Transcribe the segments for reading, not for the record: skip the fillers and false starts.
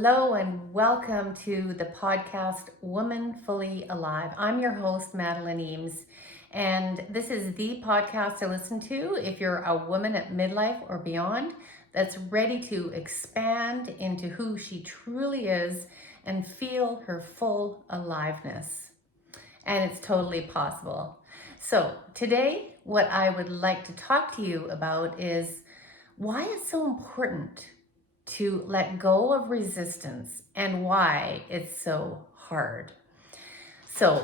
Hello and welcome to the podcast Woman Fully Alive. I'm your host, Madeline Eames, and this is the podcast to listen to if you're a woman at midlife or beyond that's ready to expand into who she truly is and feel her full aliveness. And it's totally possible. So today, what I would like to talk to you about is why it's so important to let go of resistance and why it's so hard. So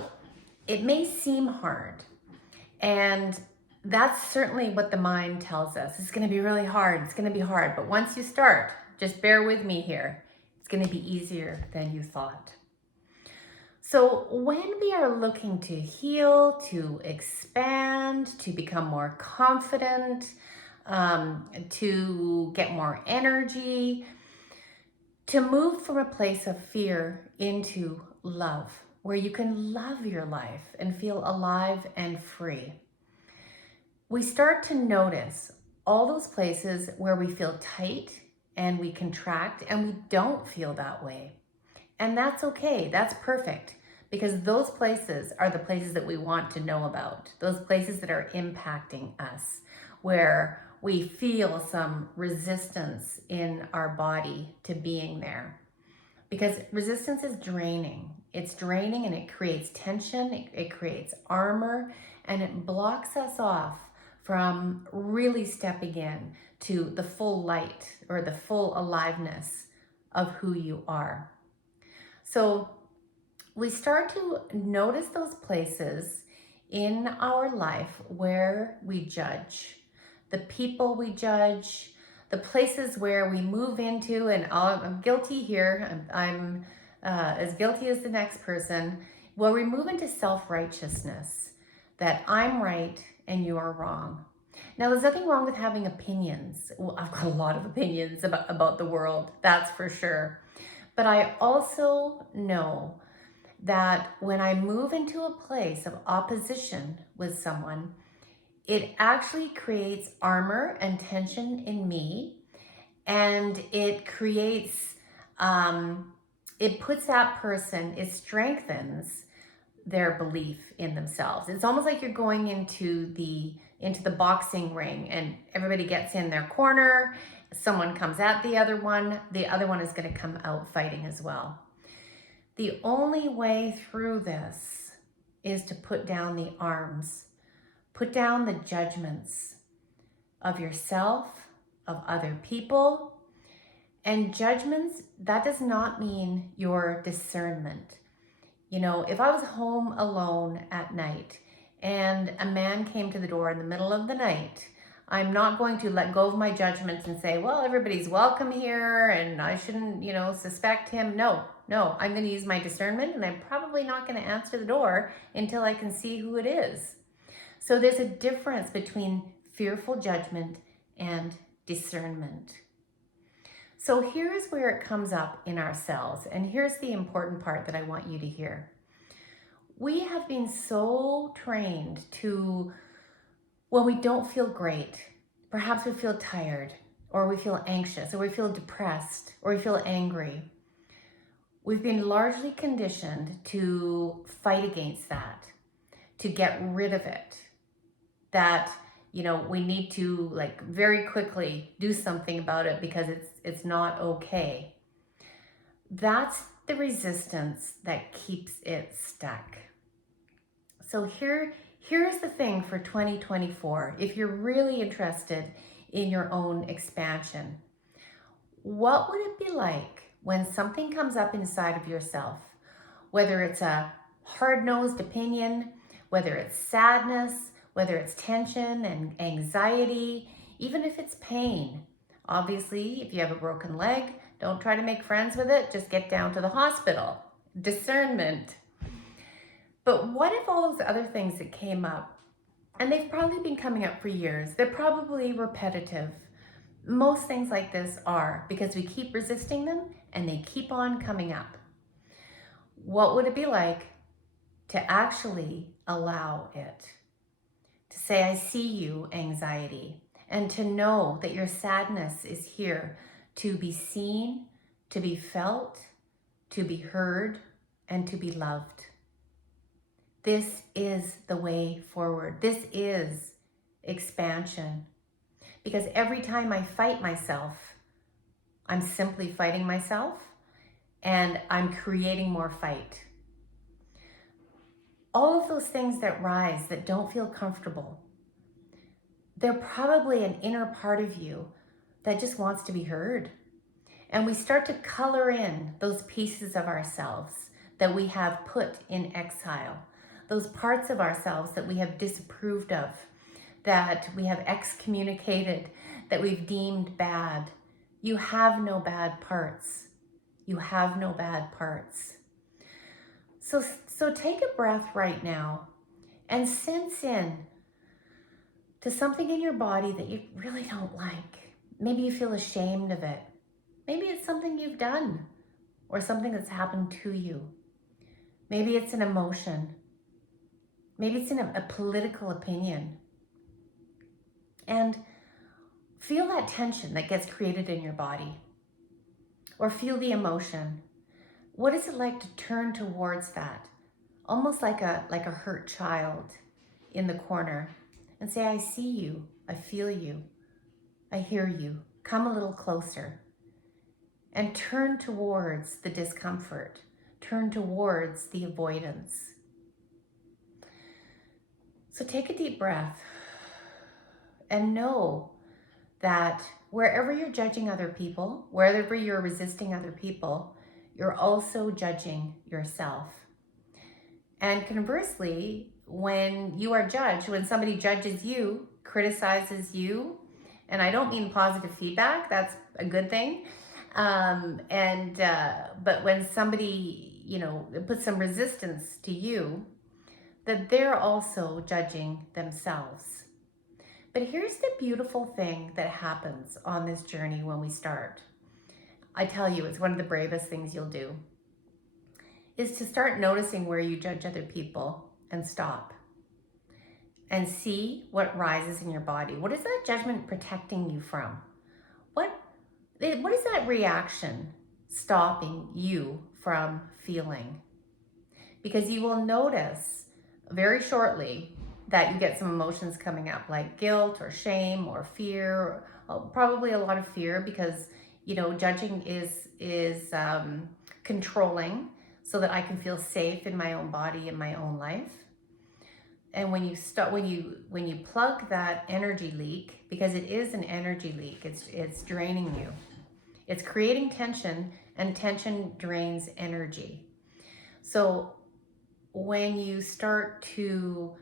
it may seem hard, and that's certainly what the mind tells us. It's going to be really hard. It's going to be hard. But once you start, just bear with me here. It's going to be easier than you thought. So when we are looking to heal, to expand, to become more confident, to get more energy, to move from a place of fear into love, where you can love your life and feel alive and free, we start to notice all those places where we feel tight and we contract and we don't feel that way. And that's okay, that's perfect, because those places are the places that we want to know about, those places that are impacting us, where we feel some resistance in our body to being there. Because resistance is draining. It's draining and it creates tension, it creates armor, and it blocks us off from really stepping in to the full light or the full aliveness of who you are. So we start to notice those places in our life where we judge, the people we judge, the places where we move into, and I'm guilty here, I'm as guilty as the next person, where we move into self-righteousness, that I'm right and you are wrong. Now, there's nothing wrong with having opinions. Well, I've got a lot of opinions about the world, that's for sure. But I also know that when I move into a place of opposition with someone, it actually creates armor and tension in me, and it creates, it puts that person, it strengthens their belief in themselves. It's almost like you're going into the boxing ring and everybody gets in their corner, someone comes at the other one is going to come out fighting as well. The only way through this is to put down the arms, put down the judgments of yourself, of other people. And judgments, that does not mean your discernment. You know, if I was home alone at night and a man came to the door in the middle of the night, I'm not going to let go of my judgments and say, well, everybody's welcome here and I shouldn't, suspect him. No, I'm going to use my discernment, and I'm probably not going to answer the door until I can see who it is. So there's a difference between fearful judgment and discernment. So here's where it comes up in ourselves, and here's the important part that I want you to hear. We have been so trained to, when we don't feel great, perhaps we feel tired, or we feel anxious, or we feel depressed, or we feel angry. We've been largely conditioned to fight against that, to get rid of it, that we need to very quickly do something about it because it's not okay. That's the resistance that keeps it stuck. So here's the thing for 2024. If you're really interested in your own expansion, what would it be like when something comes up inside of yourself, whether it's a hard-nosed opinion, whether it's sadness, whether it's tension and anxiety, even if it's pain. Obviously, if you have a broken leg, don't try to make friends with it, just get down to the hospital. Discernment. But what if all those other things that came up, and they've probably been coming up for years, they're probably repetitive. Most things like this are, because we keep resisting them and they keep on coming up. What would it be like to actually allow it? To say, I see you, anxiety, and to know that your sadness is here to be seen, to be felt, to be heard, and to be loved. This is the way forward. This is expansion. Because every time I fight myself, I'm simply fighting myself, and I'm creating more fight. All of those things that rise that don't feel comfortable, they're probably an inner part of you that just wants to be heard. And we start to color in those pieces of ourselves that we have put in exile, those parts of ourselves that we have disapproved of, that we have excommunicated, that we've deemed bad. You have no bad parts. You have no bad parts. So take a breath right now and sense in to something in your body that you really don't like. Maybe you feel ashamed of it. Maybe it's something you've done or something that's happened to you. Maybe it's an emotion. Maybe it's a political opinion. And feel that tension that gets created in your body, or feel the emotion. What is it like to turn towards that? Almost like a hurt child in the corner, and say, I see you, I feel you, I hear you. Come a little closer. And turn towards the discomfort. Turn towards the avoidance. So take a deep breath and know that wherever you're judging other people, wherever you're resisting other people, you're also judging yourself. And conversely, when you are judged, when somebody judges you, criticizes you, and I don't mean positive feedback, that's a good thing. But when somebody, puts some resistance to you, that they're also judging themselves. But here's the beautiful thing that happens on this journey when we start. I tell you, it's one of the bravest things you'll do, is to start noticing where you judge other people and stop and see what rises in your body. What is that judgment protecting you from? What is that reaction stopping you from feeling? Because you will notice very shortly that you get some emotions coming up, like guilt or shame or fear, probably a lot of fear, because judging is controlling, so that I can feel safe in my own body and my own life. And when you plug that energy leak, because it is an energy leak, it's draining you. It's creating tension, and tension drains energy. So when you start to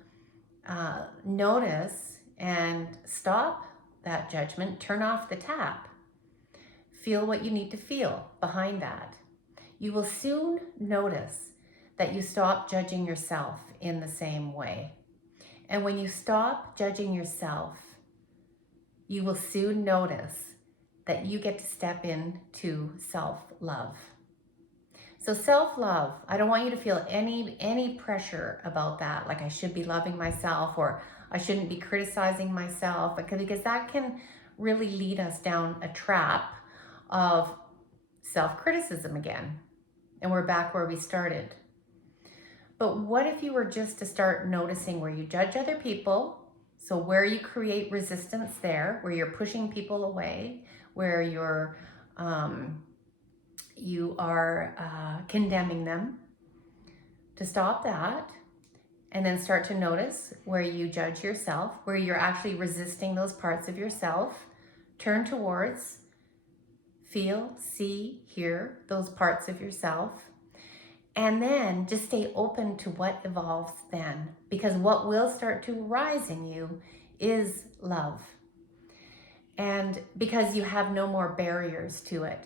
notice and stop that judgment, turn off the tap, feel what you need to feel behind that, you will soon notice that you stop judging yourself in the same way. And when you stop judging yourself, you will soon notice that you get to step into self-love. So self-love, I don't want you to feel any pressure about that, like I should be loving myself or I shouldn't be criticizing myself, because that can really lead us down a trap of self-criticism again. And we're back where we started. But what if you were just to start noticing where you judge other people, so where you create resistance there, where you're pushing people away, where you are condemning them, to stop that, and then start to notice where you judge yourself, where you're actually resisting those parts of yourself. Turn towards, feel, see, hear those parts of yourself, and then just stay open to what evolves then, because what will start to rise in you is love. And because you have no more barriers to it.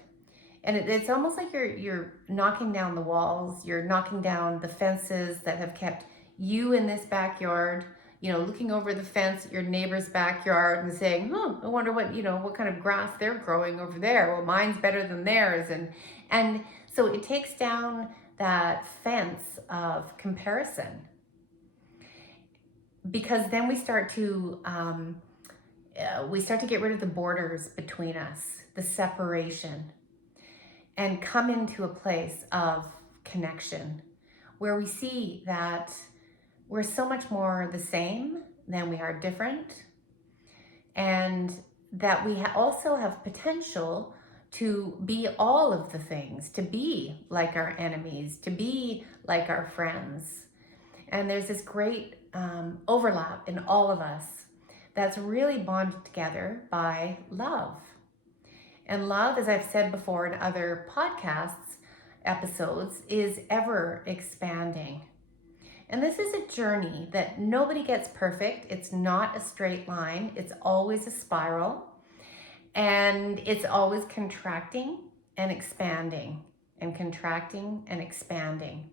And it's almost like you're knocking down the walls, you're knocking down the fences that have kept you in this backyard, looking over the fence at your neighbor's backyard and saying, I wonder what kind of grass they're growing over there. Well, mine's better than theirs. And so it takes down that fence of comparison, because then we start to get rid of the borders between us, the separation. and come into a place of connection where we see that we're so much more the same than we are different, and that we also have potential to be all of the things, to be like our enemies, to be like our friends. And there's this great overlap in all of us that's really bonded together by love. And love, as I've said before in other podcasts episodes, is ever expanding. And this is a journey that nobody gets perfect. It's not a straight line. It's always a spiral. And it's always contracting and expanding, and contracting and expanding.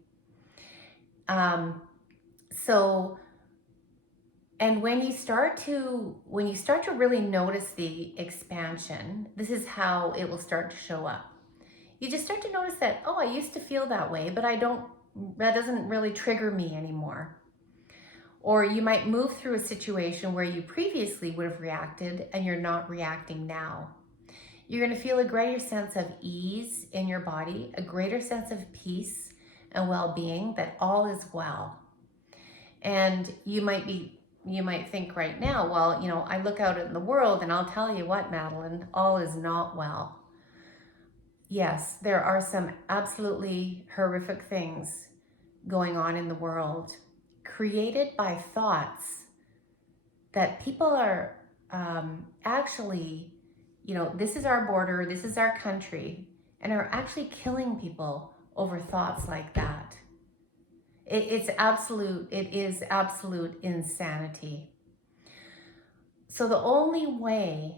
And when you start to really notice the expansion, this is how it will start to show up. You just start to notice that, oh, I used to feel that way, but that doesn't really trigger me anymore. Or you might move through a situation where you previously would have reacted and you're not reacting now. You're going to feel a greater sense of ease in your body, a greater sense of peace and well-being, that all is well. And you might think right now, well, I look out in the world and I'll tell you what, Madeline, all is not well. Yes, there are some absolutely horrific things going on in the world, created by thoughts that people are actually, this is our border, this is our country, and are actually killing people over thoughts like that. It is absolute insanity. So the only way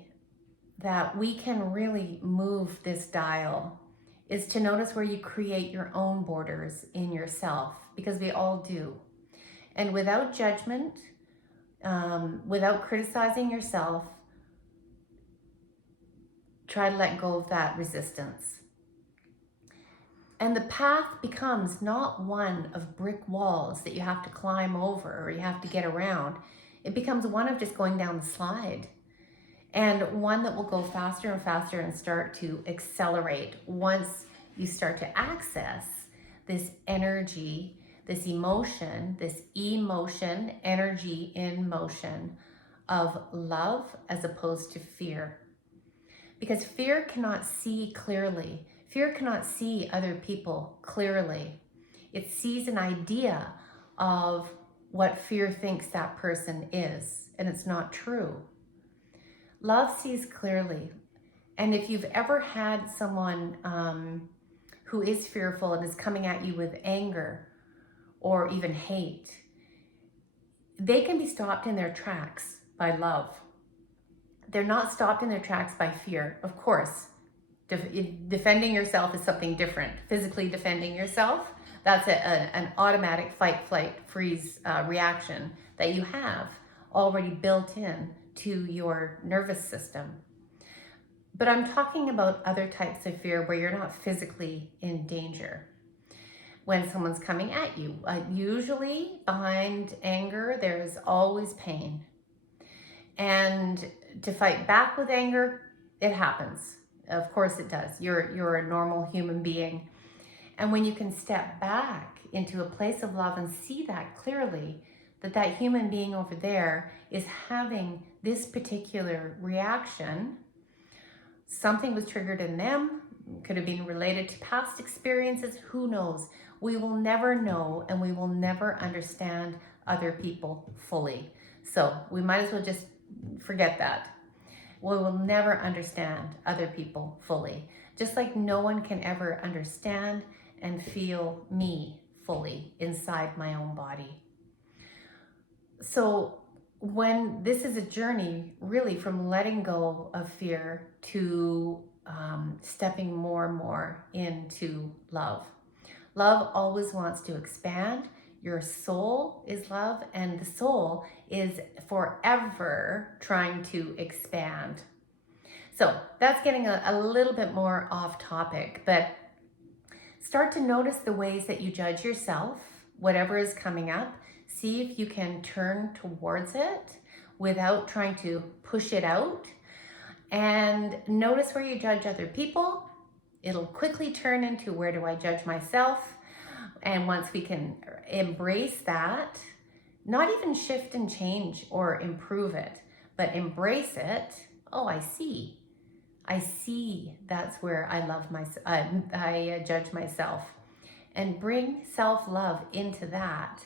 that we can really move this dial is to notice where you create your own borders in yourself, because we all do. And without judgment, without criticizing yourself, try to let go of that resistance. And the path becomes not one of brick walls that you have to climb over or you have to get around. It becomes one of just going down the slide, and one that will go faster and faster and start to accelerate once you start to access this energy, this emotion, energy in motion of love as opposed to fear. Because fear cannot see clearly. Fear cannot see other people clearly. It sees an idea of what fear thinks that person is, and it's not true. Love sees clearly. And if you've ever had someone who is fearful and is coming at you with anger or even hate, they can be stopped in their tracks by love. They're not stopped in their tracks by fear. Of course, defending yourself is something different. Physically defending yourself, that's an automatic fight, flight, freeze reaction that you have already built in to your nervous system. But I'm talking about other types of fear where you're not physically in danger. When someone's coming at you, usually behind anger, there's always pain. And to fight back with anger, it happens. Of course it does. You're a normal human being. And when you can step back into a place of love and see that clearly, that human being over there is having this particular reaction, something was triggered in them, could have been related to past experiences, who knows? We will never know, and we will never understand other people fully. So we might as well just forget that. We will never understand other people fully. Just like no one can ever understand and feel me fully inside my own body. So when this is a journey really from letting go of fear to stepping more and more into love. Love always wants to expand. Your soul is love, and the soul is forever trying to expand. So that's getting a little bit more off topic, but start to notice the ways that you judge yourself, whatever is coming up. See if you can turn towards it without trying to push it out. And notice where you judge other people. It'll quickly turn into where do I judge myself? And once we can embrace that, not even shift and change or improve it, but embrace it. Oh, I see. I see that's where I love myself. I judge myself, and bring self-love into that,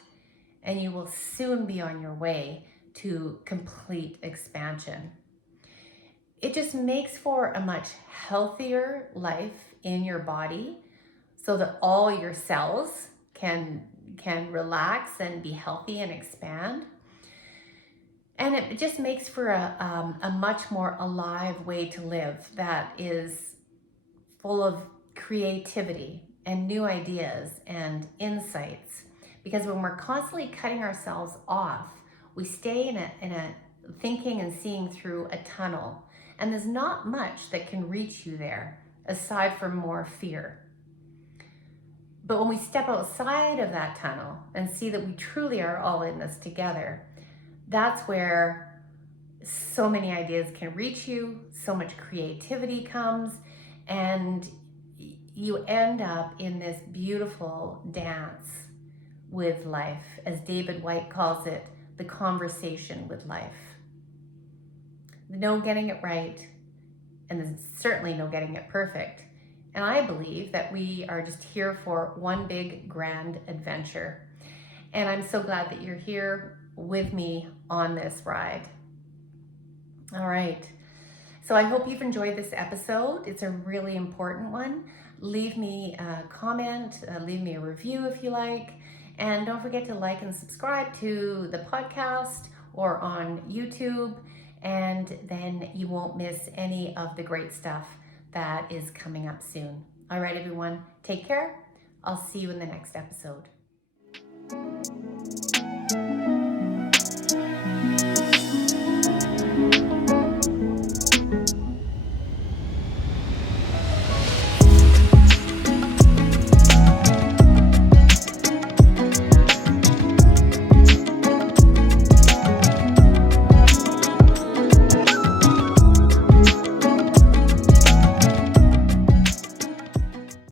and you will soon be on your way to complete expansion. It just makes for a much healthier life in your body, so that all your cells can relax and be healthy and expand. And it just makes for a much more alive way to live that is full of creativity and new ideas and insights. Because when we're constantly cutting ourselves off, we stay in a thinking and seeing through a tunnel. And there's not much that can reach you there aside from more fear. But when we step outside of that tunnel and see that we truly are all in this together, that's where so many ideas can reach you, so much creativity comes, and you end up in this beautiful dance with life, as David White calls it, the conversation with life. No getting it right, and there's certainly no getting it perfect. And I believe that we are just here for one big grand adventure. And I'm so glad that you're here with me on this ride. All right. So I hope you've enjoyed this episode. It's a really important one. Leave me a comment, leave me a review if you like. And don't forget to like and subscribe to the podcast or on YouTube. And then you won't miss any of the great stuff that is coming up soon. All right, everyone, take care. I'll see you in the next episode.